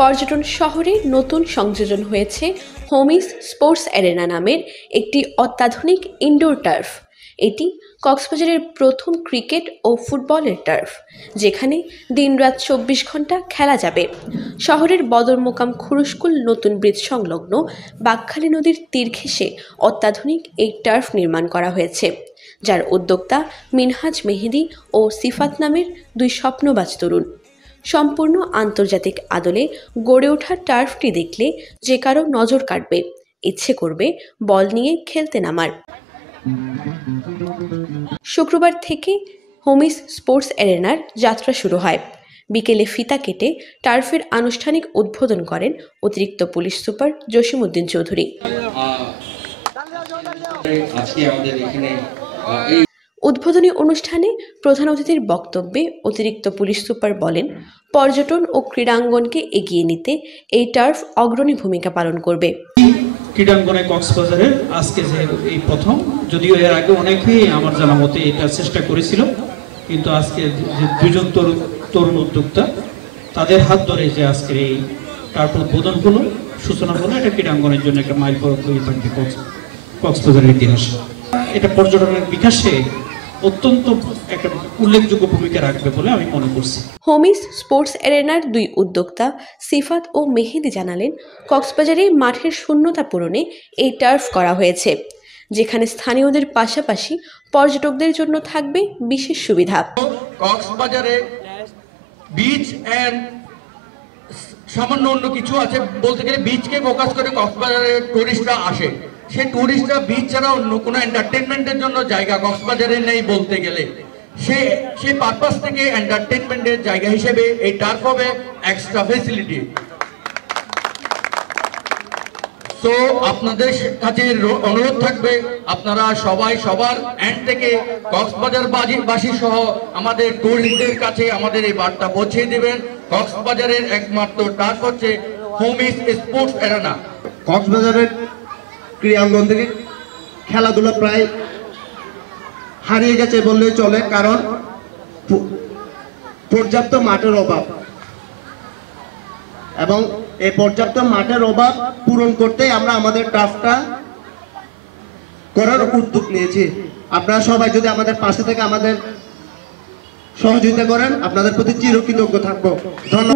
পর্যটন শহরে নতুন সংযোজন হয়েছে হোমিস স্পোর্টস অ্যারেনা নামের একটি অত্যাধুনিক ইনডোর টার্ফ। এটি কক্সবাজারের প্রথম ক্রিকেট ও ফুটবলের টার্ফ, যেখানে দিনরাত 24 ঘন্টা খেলা যাবে। শহরের বদরমোকাম খুরুশকুল নতুন ব্রিজ সংলগ্ন বাঁকখালী নদীর তীর ঘেঁষে অত্যাধুনিক এই টার্ফ নির্মাণ করা হয়েছে, যার উদ্যোক্তা মিনহাজ মেহেদী ও সিফাত নামের দুই স্বপ্নবাজ তরুণ। সম্পূর্ণ আন্তর্জাতিক আদলে গড়ে ওঠা টার্ফটি দেখলে যে কারো নজর কাটবে, ইচ্ছে করবে বল নিয়ে খেলতে নামার। শুক্রবার থেকে হোমিস স্পোর্টস অ্যারেনার যাত্রা শুরু হয়। বিকেলে ফিতা কেটে টার্ফের আনুষ্ঠানিক উদ্বোধন করেন অতিরিক্ত পুলিশ সুপার জসিমউদ্দিন চৌধুরী। উদ্বোধনী অনুষ্ঠানে প্রধান অতিথির বক্তব্যে অতিরিক্ত পুলিশ সুপার বলেন, পর্যটন ও ক্রীড়াঙ্গনকে এগিয়ে নিতে এই টার্ফ অগ্রণী ভূমিকা পালন করবে। ক্রীড়াঙ্গনে কক্সবাজারে আজকে যে এই প্রথম, যদিও এর আগে অনেকেই আমার জানা মতে এটা চেষ্টা করেছিল, কিন্তু আজকে যে দুজন তরুণ উদ্যোক্তা তাদের হাত ধরে যে আজকের এই টার্ফ উদ্বোধন হলো, সূচনা হলো, এটা ক্রীড়াঙ্গনের জন্য একটা মাইল ফলক হয়ে থাকবে কক্সবাজারের ইতিহাসে। এটা পর্যটনের বিকাশে অত্যন্ত একটা উল্লেখযোগ্য ভূমিকা রাখবে বলে আমি মনে করছি। হোমিস স্পোর্টস অ্যারেনার দুই উদ্যোক্তা সিফাত ও মেহেদী জানালেন, কক্সবাজারে মাঠের শূন্যতা পূরণে এই টার্ফ করা হয়েছে, যেখানে স্থানীয়দের পাশাপাশি পর্যটকদের জন্য থাকবে বিশেষ সুবিধা। কক্সবাজারে বিচ এন্ড সামান্য অন্য কিছু আছে, বলতে গেলে বিচকে ফোকাস করে কক্সবাজারে টুরিস্টরা আসে। সেই টুরিস্টরা বিচ ছাড়া অন্য কোনো এন্টারটেনমেন্টের জন্য জায়গা কক্সবাজারে নেই বলতে গেলে। সেই পারপাস থেকে এন্টারটেনমেন্টের জায়গা হিসেবে এই টার্ফ হবে এক্সট্রা ফেসিলিটি। তো আপনাদের কাছে অনুরোধ থাকবে, আপনারা সবাই সবার এন্ড থেকে কক্সবাজার বাসী সহ আমাদের টুরিস্টদের কাছে আমাদের এই বার্তা পৌঁছে দেবেন। কক্সবাজারের একমাত্র টার্ফ হচ্ছে হোমিস স্পোর্টস অ্যারেনা। কক্সবাজারের ক্রীড়াঙ্গন থেকে খেলাধুলা প্রায় হারিয়ে গেছে বললেই চলে, কারণ পর্যাপ্ত মাঠের অভাব, এবং এই পর্যাপ্ত মাঠের অভাব পূরণ করতে আমরা আমাদের টার্ফটা করার উদ্যোগ নিয়েছি। আপনারা সবাই যদি আমাদের পাশে থেকে আমাদের সহযোগিতা করেন, আপনাদের প্রতি চিরকৃতজ্ঞ থাকবো।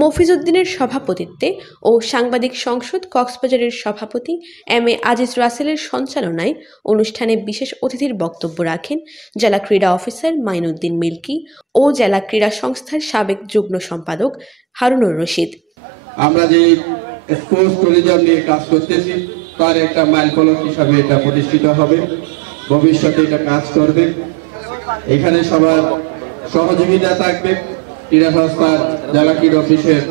মফিজউদ্দিনের সভাপতিত্বে ও সাংবাদিক সংসদ কক্সবাজারের সভাপতি এম এ আজিজ রাসেলের সঞ্চালনায় অনুষ্ঠানে বিশেষ অতিথির বক্তব্য রাখেন জেলা ক্রীড়া অফিসার মাইনুদ্দিন মিল্কি ও জেলা ক্রীড়া সংস্থার সাবেক যুগ্ম সম্পাদক হারুনুর রশিদ। আমরা যে স্পোর্টস ট্যুরিজম নিয়ে কাজ করতেছি, তার একটা মাইলফলক হিসাবে এটা প্রতিষ্ঠিত হবে, ভবিষ্যতে এটা কাজ করবে। এখানে সবার সহযোগিতা থাকবে, ক্রীড়া সংস্থার জেলা ক্রীড়া অফিসের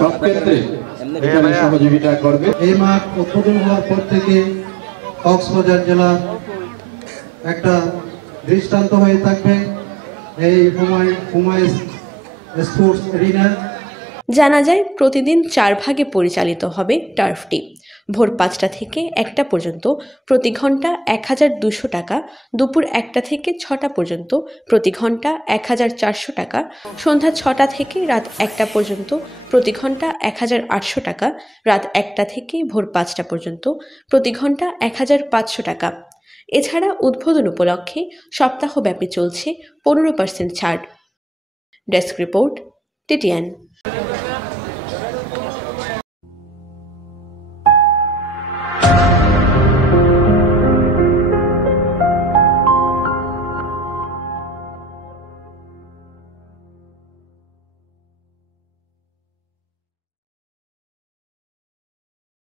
সব ক্ষেত্রে এখানে সহযোগিতা করবে। এই মাঠ উদ্বোধন হওয়ার পর থেকে কক্সবাজার জেলা একটা দৃষ্টান্ত হয়ে থাকবে এই হোমিস স্পোর্টস অ্যারেনা। জানা যায়, প্রতিদিন 4 ভাগে পরিচালিত হবে টার্ফটি। ভোর 5টা থেকে 1টা পর্যন্ত প্রতি ঘন্টা 1200 টাকা, দুপুর 1টা থেকে 6টা পর্যন্ত প্রতি ঘন্টা 1400 টাকা, সন্ধ্যা 6টা থেকে রাত 1টা পর্যন্ত প্রতি ঘন্টা 1800 টাকা, রাত 1টা থেকে ভোর 5টা পর্যন্ত প্রতি ঘন্টা 1500 টাকা। এছাড়া উদ্বোধন উপলক্ষে সপ্তাহব্যাপী চলছে 15% ছাড়। Desk report, TTN।